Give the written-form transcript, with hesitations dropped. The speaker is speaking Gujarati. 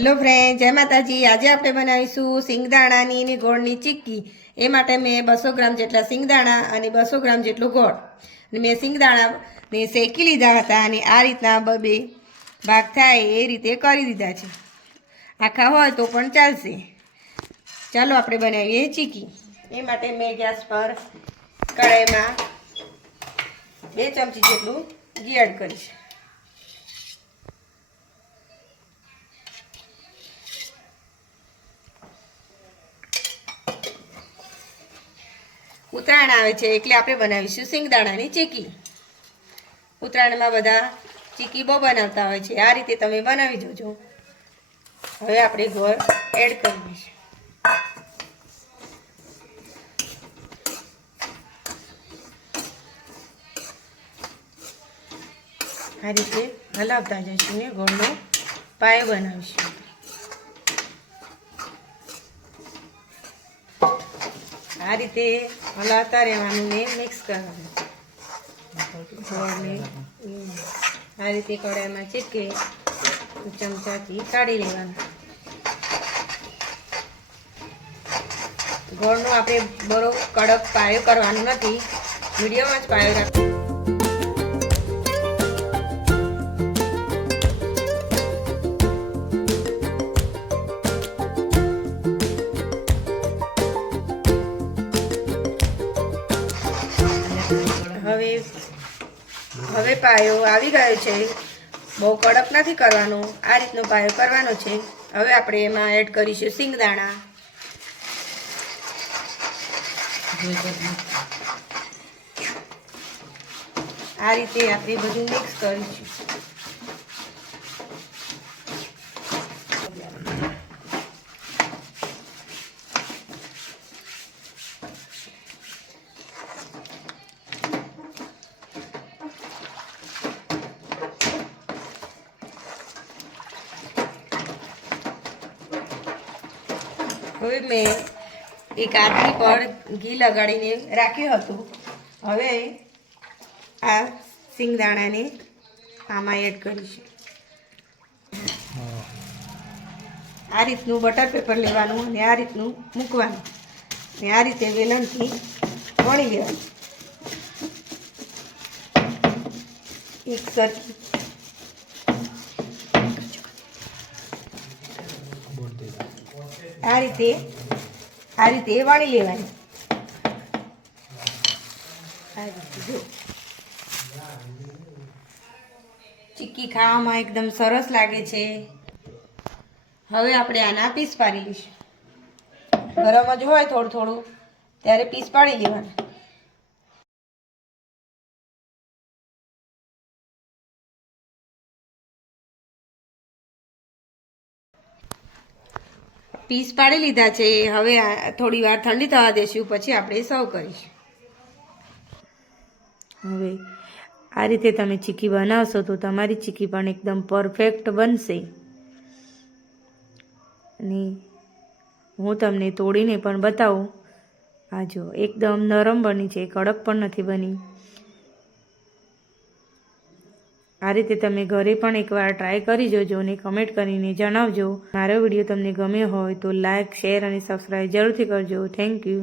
હેલો ફ્રેન્ડ, જય માતાજી। આજે આપણે બનાવીશું સિંગદાણાની અને ગોળની ચીક્કી। એ માટે મેં 200 ગ્રામ જેટલા સિંગદાણા અને 200 ગ્રામ જેટલો ગોળ અને મેં સિંગદાણાને શેકી લીધા હતા અને આ રીતના બે ભાગ થાય એ રીતે કરી દીધા છે। આખા હોય તો પણ ચાલશે। ચાલો આપણે બનાવીએ ચીક્કી। એ માટે મેં ગેસ પર કઢાઈમાં 2 ચમચી જેટલું ઘી એડ કરીશ। ઉત્તરાયણ આવે છે એટલે આપણે બનાવીશું સિંગદાણાની ચીક્કી। ઉત્તરાયણમાં બધા ચીક્કી બહુ બનાવતા હોય છે, આ રીતે તમે બનાવી જોજો। હવે આપણે ગોળ એડ કરી દઈશું। આ રીતે હલાવતા જઈશું ને ગોળનો પાયો બનાવીશું। આ રીતે હલાવતા રહેવાનું ને મિક્સ કરવાનું। ગોળને આ રીતે કઢાઈમાં ચીટકે ચમચાથી કાઢી લેવાનું। ગોળનો આપણે બરો કડક પાયો કરવાનો નથી, મીડિયમ જ પાયો રાખવાનો। હવે પાયો આવી ગયો છે, બહુ કડક નથી કરવાનો, આ રીતનો પાયો કરવાનો છે। હવે આપણે એમાં એડ કરીશું સિંગદાણા। આ રીતે આપણે બધું મિક્સ કરીશું। હવે મેં એક આદમી પર ઘી લગાડીને રાખ્યું હતું। હવે આ સિંગદાણાને આમાં એડ કરીશું। આ રીતનું બટર પેપર લેવાનું અને આ રીતનું મૂકવાનું અને આ રીતે વેલણથી વણી લેવાનું એક સરખી। આ રીતે વણી લેવાની। આ રીતે જો ચીક્કી ખાવામાં એકદમ સરસ લાગે છે। હવે આપણે આના પીસ પાડી લઈશું। ગરમ જ હોય થોડું થોડું ત્યારે પીસ પાડી લેવાના। પીસ પાડી લીધા છે, હવે થોડી વાર ઠંડી થવા દઈશું, પછી આપણે સર્વ કરીશું। હવે આ રીતે તમે ચીક્કી બનાવશો તો તમારી ચીક્કી પણ એકદમ પરફેક્ટ બનશે। અને હું તમને તોડીને પણ બતાવું। આ જો એકદમ નરમ બની છે, કડક પણ નથી બની। આ રીતે તમે ઘરે પણ એકવાર ટ્રાય કરી જોજો અને કમેન્ટ કરીને જણાવજો। મારો વિડીયો તમને ગમ્યો હોય તો લાઇક, શેર અને સબસ્ક્રાઈબ જરૂરથી કરજો। Thank you.